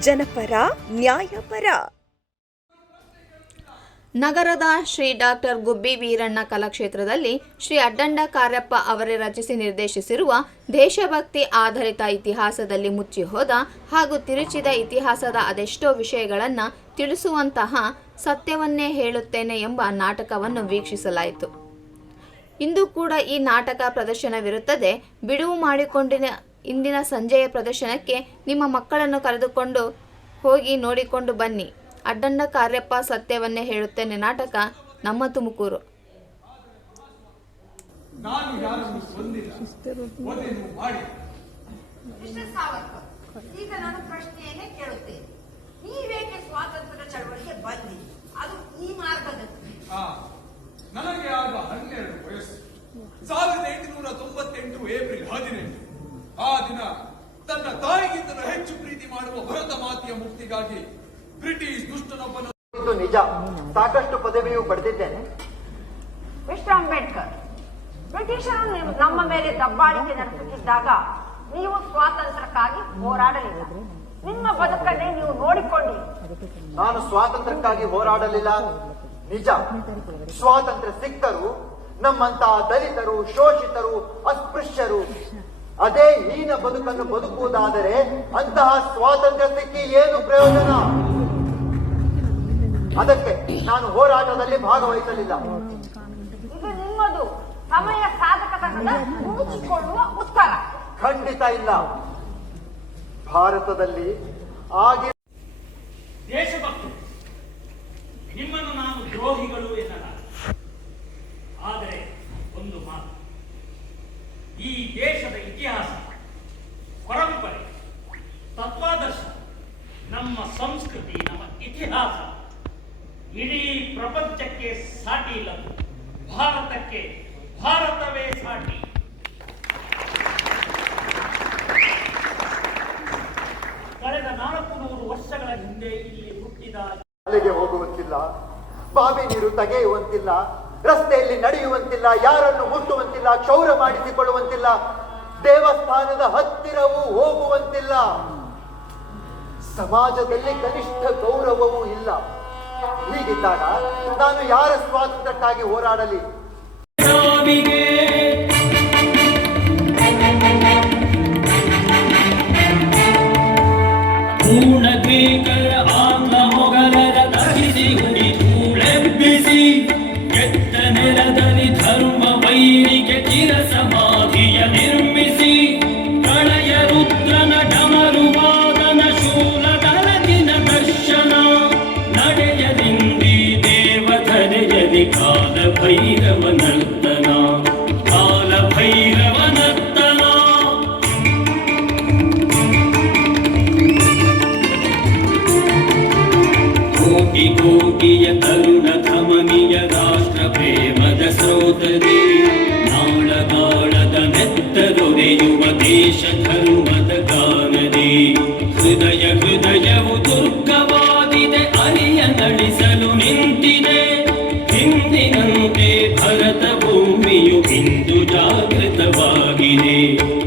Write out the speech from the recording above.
ಜನಪರ, ನ್ಯಾಯಪರ. ನಗರದ ಶ್ರೀ ಡಾಕ್ಟರ್ ಗುಬ್ಬಿ ವೀರಣ್ಣ ಕಲಾಕ್ಷೇತ್ರದಲ್ಲಿ ಶ್ರೀ ಅಡ್ಡಂಡ ಕಾರ್ಯಪ್ಪ ಅವರೇ ರಚಿಸಿ ನಿರ್ದೇಶಿಸಿರುವ ದೇಶಭಕ್ತಿ ಆಧಾರಿತ ಇತಿಹಾಸದಲ್ಲಿ ಮುಚ್ಚಿ ಹೋದ ಹಾಗೂ ತಿರುಚಿದ ಇತಿಹಾಸದ ಅದೆಷ್ಟೋ ವಿಷಯಗಳನ್ನು ತಿಳಿಸುವಂತಹ ಸತ್ಯವನ್ನೇ ಹೇಳುತ್ತೇನೆ ಎಂಬ ನಾಟಕವನ್ನು ವೀಕ್ಷಿಸಲಾಯಿತು. ಇಂದು ಕೂಡ ಈ ನಾಟಕ ಪ್ರದರ್ಶನವಿರುತ್ತದೆ. ಬಿಡುವು ಮಾಡಿಕೊಂಡಿನ ಇಂದಿನ ಸಂಜೆಯ ಪ್ರದರ್ಶನಕ್ಕೆ ನಿಮ್ಮ ಮಕ್ಕಳನ್ನು ಕರೆದುಕೊಂಡು ಹೋಗಿ ನೋಡಿಕೊಂಡು ಬನ್ನಿ. ಅಡ್ಡಂಡ ಕಾರ್ಯಪ್ಪ ಸತ್ಯವನ್ನೇ ಹೇಳುತ್ತೇನೆ ನಾಟಕ ನಮ್ಮ ತುಮಕೂರು. ಈಗ ನಾನು ಕೇಳುತ್ತೇನೆ ಸ್ವಾತಂತ್ರ್ಯ ಚಳವಳಿಗೆ ಬಂದಿ ಅದು ಈ ಮಾರ್ಗದಲ್ಲಿ ನನಗೆ ಆಗ ಹನ್ನೆರಡು ವಯಸ್ಸು. ಸಾವಿರದ ಎಂಟುನೂರ ತೊಂಬತ್ತೆಂಟು ಏಪ್ರಿಲ್ ಹದಿನೆಂಟು. ಆ ದಿನ ತನ್ನ ತಾಯಿಗಿಂತಲೂ ಹೆಚ್ಚು ಪ್ರೀತಿ ಮಾಡುವ ಭರತ ಮಾತೆಯ ಮುಕ್ತಿಗಾಗಿ ಬ್ರಿಟಿಷ್ ದುಷ್ಟನೊಬ್ಬನ ನಿಜ. ಸಾಕಷ್ಟು ಪದವಿಯು ಪಡೆದಿದ್ದೇನೆ. ಮಿಸ್ಟರ್ ಅಂಬೇಡ್ಕರ್ ಬ್ರಿಟಿಷರು ನಮ್ಮ ಮೇಲೆ ದಬ್ಬಾಳಿಕೆ ನಡೆಸುತ್ತಿದ್ದಾಗ ನೀವು ಸ್ವಾತಂತ್ರ್ಯಕ್ಕಾಗಿ ಹೋರಾಡಲಿಲ್ಲ. ನಿಮ್ಮ ಬದುಕನ್ನೇ ನೀವು ನೋಡಿಕೊಂಡಿ ನಾನು ಸ್ವಾತಂತ್ರ್ಯಕ್ಕಾಗಿ ಹೋರಾಡಲಿಲ್ಲ. ನಿಜ. ಸ್ವಾತಂತ್ರ್ಯ ಸಿಕ್ಕರು ನಮ್ಮಂತಹ ದಲಿತರು ಶೋಷಿತರು ಅಸ್ಪೃಶ್ಯರು ಅದೇ ಹೀನ ಬದುಕನ್ನು ಬದುಕುವುದಾದರೆ ಅಂತಹ ಸ್ವಾತಂತ್ರ್ಯ ಸಿಕ್ಕಿ ಏನು ಪ್ರಯೋಜನ? ಅದಕ್ಕೆ ನಾನು ಹೋರಾಟದಲ್ಲಿ ಭಾಗವಹಿಸಲಿಲ್ಲ. ಇದು ನಿಮ್ಮದು ಸಮಯ ಮುಚ್ಚಿಕೊಳ್ಳುವ ಉತ್ತರ. ಖಂಡಿತ ಇಲ್ಲ. ಭಾರತದಲ್ಲಿ ಆಗಿ ದೇಶದ ಇತಿಹಾಸ ಪರಂಪರೆ ತತ್ವಾದರ್ಶ, ನಮ್ಮ ಸಂಸ್ಕೃತಿ, ನಮ್ಮ ಇತಿಹಾಸ ಇಡೀ ಪ್ರಪಂಚಕ್ಕೆ ಸಾಟಿ ಇಲ್ಲ ಭಾರತಕ್ಕೆ, ಭಾರತವೇ ಸಾಟಿ. ಕಳೆದ ನಾಲ್ಕು ನೂರು ವರ್ಷಗಳ ಹಿಂದೆ ಇಲ್ಲಿ ಹುಟ್ಟಿದ ಶಾಲೆಗೆ ಹೋಗುವಂತಿಲ್ಲ, ಬಾವಿ ನೀರು ತೆಗೆಯುವಂತಿಲ್ಲ ರಸ್ತೆಯಲ್ಲಿ ನಡೆಯುವಂತಿಲ್ಲ, ಯಾರನ್ನು ಮುಟ್ಟುವಂತಿಲ್ಲ, ಕ್ಷೌರ ಮಾಡಿಸಿಕೊಳ್ಳುವಂತಿಲ್ಲ, ದೇವಸ್ಥಾನದ ಹತ್ತಿರವೂ ಹೋಗುವಂತಿಲ್ಲ. ಸಮಾಜದಲ್ಲಿ ಕನಿಷ್ಠ ಗೌರವವೂ ಇಲ್ಲ. ಹೀಗಿದ್ದಾಗ ನಾನು ಯಾರ ಸ್ವಾತಂತ್ರ್ಯಕ್ಕಾಗಿ ಹೋರಾಡಲಿ? ಪೂರ್ಣ ಸಮಾಧಿಯ ನಿರ್ಮಿಸಿ ಪ್ರಳಯ ರುದ್ರನ ಡಮರು ವಾದನ ಶೂಲ ದಳಗಿನ ದರ್ಶನ ನಡೆಯದಿಂದಿ ದೇವಧರೆಯದಿ ಕಾಲ ಭೈರವ ನರ್ತನ ಕಾಲ ಭೈರವ ನರ್ತನ ಕೋಟಿ ಕೋಟಿಯ ತರುಣ ಹೃದಯ ಹೃದಯವು ದುರ್ಗವಾದಿದೆ ಅರಿಯ ನಡೆಸಲು ನಿಂತಿದೆ. ಹಿಂದಿನಂತೆ ಭರತ ಭೂಮಿಯು ಇಂದು ಜಾಗೃತವಾಗಿದೆ.